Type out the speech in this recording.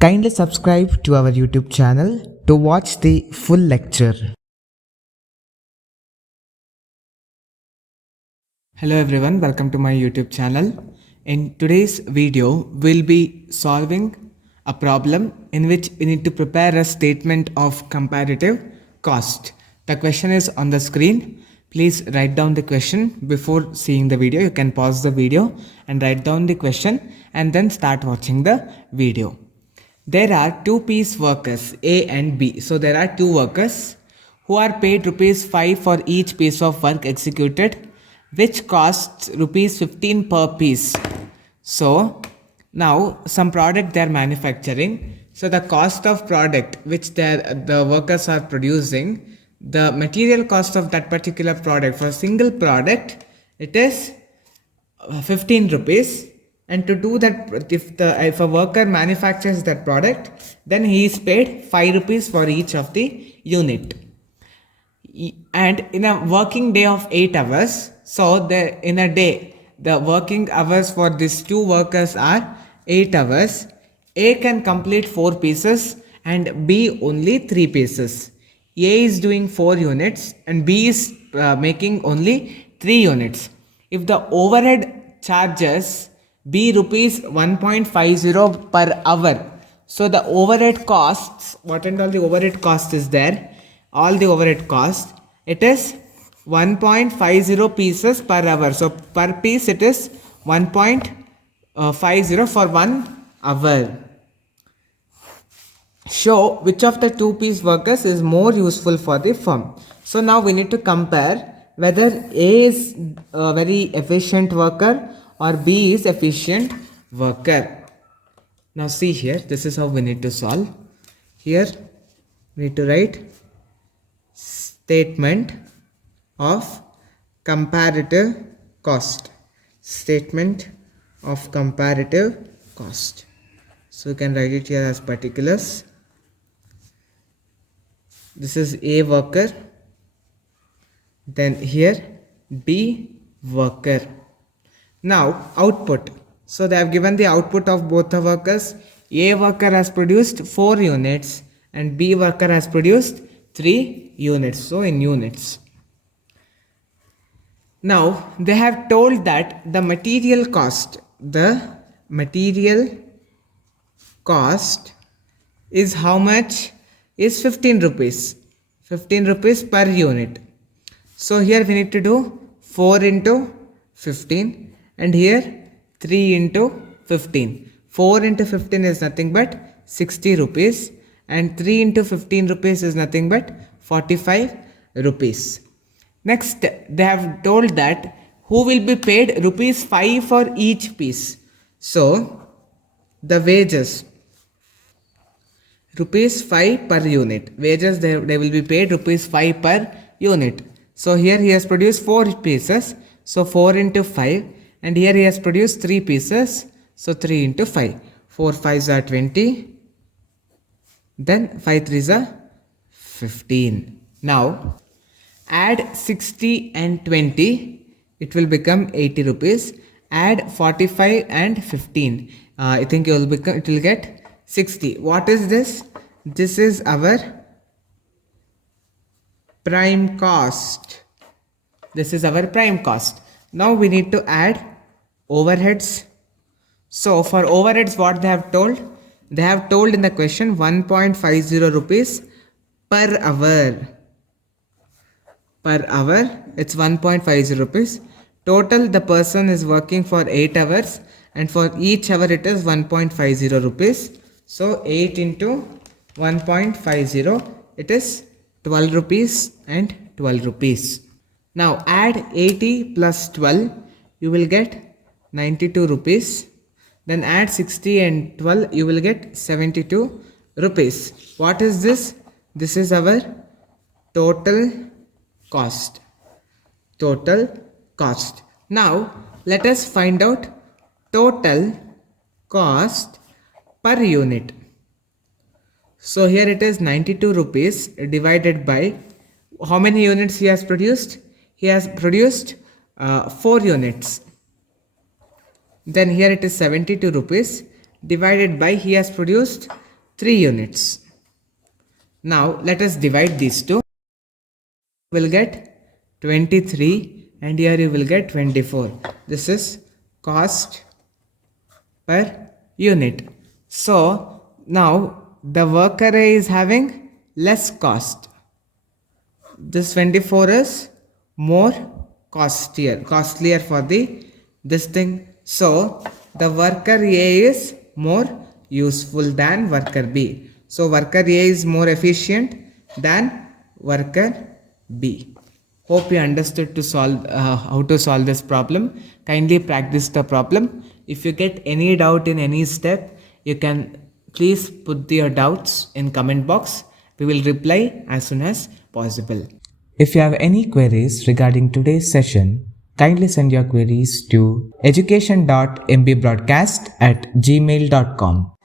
Kindly subscribe to our YouTube channel to watch the full lecture. Hello everyone, welcome to my YouTube channel. In today's video, we'll be solving a problem in which we need to prepare a statement of comparative cost. The question is on the screen. Please write down the question before seeing the video. You can pause the video and write down the question and then start watching the video. There are two piece workers A and B. So there are two workers who are paid rupees 5 for each piece of work executed, which costs rupees 15 per piece. So now some product they are manufacturing. So the cost of product which the workers are producing, the material cost of that particular product for a single product, it is 15 rupees. And to do that, if a worker manufactures that product, then he is paid 5 rupees for each of the unit. And in a working day of 8 hours, so in a day the working hours for these two workers are 8 hours. A can complete 4 pieces and B only 3 pieces. A is doing 4 units and B is making only 3 units. If the overhead charges B rupees 1.50 per hour, so the overhead costs, what and all the overhead cost is there, all the overhead cost, it is 1.50 pieces per hour. So per piece it is 1.50 for 1 hour. Show which of the two piece workers is more useful for the firm. So now we need to compare whether A is a very efficient worker or B is efficient worker. Now see here, this is how we need to solve. Here we need to write statement of comparative cost. Statement of comparative cost. So you can write it here as particulars. This is A worker, then here B worker. Now output. So they have given the output of both the workers. A worker has produced 4 units and B worker has produced 3 units. So in units. Now they have told that the material cost is how much? Is 15 rupees. 15 rupees per unit. So here we need to do 4 into 15 and here 3 into 15. 4 into 15 is nothing but 60 rupees and 3 into 15 rupees is nothing but 45 rupees. Next they have told that who will be paid rupees 5 for each piece. So the wages, rupees 5 per unit. Wages they will be paid rupees 5 per unit. So here he has produced 4 pieces. So 4 into 5 and here he has produced 3 pieces. So 3 into 5. 4 5s are 20. Then 5 3s are 15. Now add 60 and 20. It will become 80 rupees. Add 45 and 15. I think it will get 60. What is this? This is our prime cost. This is our prime cost. Now we need to add overheads. So for overheads what they have told? They have told in the question 1.50 rupees per hour. Per hour it's 1.50 rupees. Total the person is working for 8 hours and for each hour it is 1.50 rupees. So 8 into 1.50, it is 12 rupees and 12 rupees. Now add 80 plus 12, you will get 92 rupees. Then add 60 and 12, you will get 72 rupees. What is this? This is our total cost. Total cost. Now let us find out total cost per unit. So here it is 92 rupees divided by how many units he has produced? He has produced 4 units. Then here it is 72 rupees divided by he has produced 3 units. Now let us divide these two. You will get 23 and here you will get 24. This is cost per unit. So now the worker A is having less cost. This 24 is more costlier for the this thing. So the worker A is more useful than worker B. So worker A is more efficient than worker B. Hope you understood to solve how to solve this problem. Kindly practice the problem. If you get any doubt in any step, you can please put your doubts in comment box. We will reply as soon as possible. If you have any queries regarding today's session, kindly send your queries to education.mbroadcast@gmail.com.